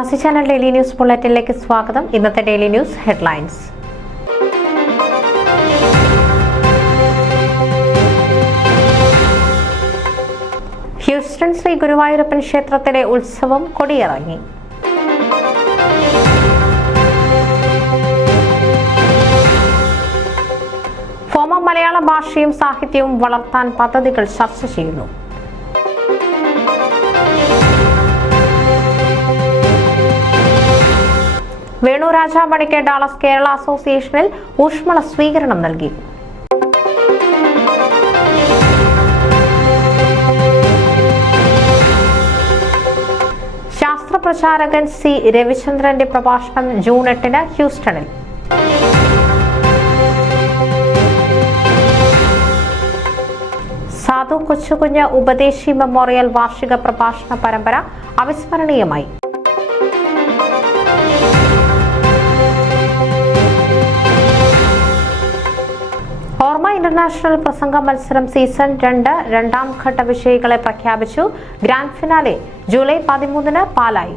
പ്രവാസി channel daily news ബുള്ളറ്റിനിലേക്ക് സ്വാഗതം. ഇന്നത്തെ daily news headlines. Houston Shri Guruvayurappan ക്ഷേത്രത്തിലെ ഉത്സവം കൊടിയിറങ്ങി. ഫോമ മലയാള ഭാഷയും സാഹിത്യവും വളർത്താൻ പദ്ധതികൾ ചർച്ച ചെയ്യുന്നു. വേണു രാജാമണിക്ക് ഡാളസ് കേരള അസോസിയേഷനിൽ ഊഷ്മള സ്വീകരണം നൽകി. ശാസ്ത്ര പ്രചാരകൻ സി രവിചന്ദ്രന്റെ പ്രഭാഷണം ജൂൺ 8 ഹ്യൂസ്റ്റണിൽ. സാധു കൊച്ചുകുഞ്ഞ് ഉപദേശി മെമ്മോറിയൽ വാർഷിക പ്രഭാഷണ പരമ്പര അവിസ്മരണീയമായി. ഓർമ്മ ഇന്റർനാഷണൽ പ്രസംഗ മത്സരം സീസൺ 2 രണ്ടാം ഘട്ട വിജയികളെ പ്രഖ്യാപിച്ചു. ഗ്രാൻഡ് ഫിനാലെ ജൂലൈ 13 പാലായി.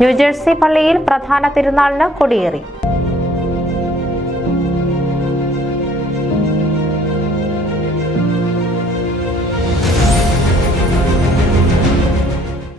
ന്യൂജേഴ്സി പള്ളിയിൽ പ്രധാന തിരുനാളിന് കൊടിയേറി.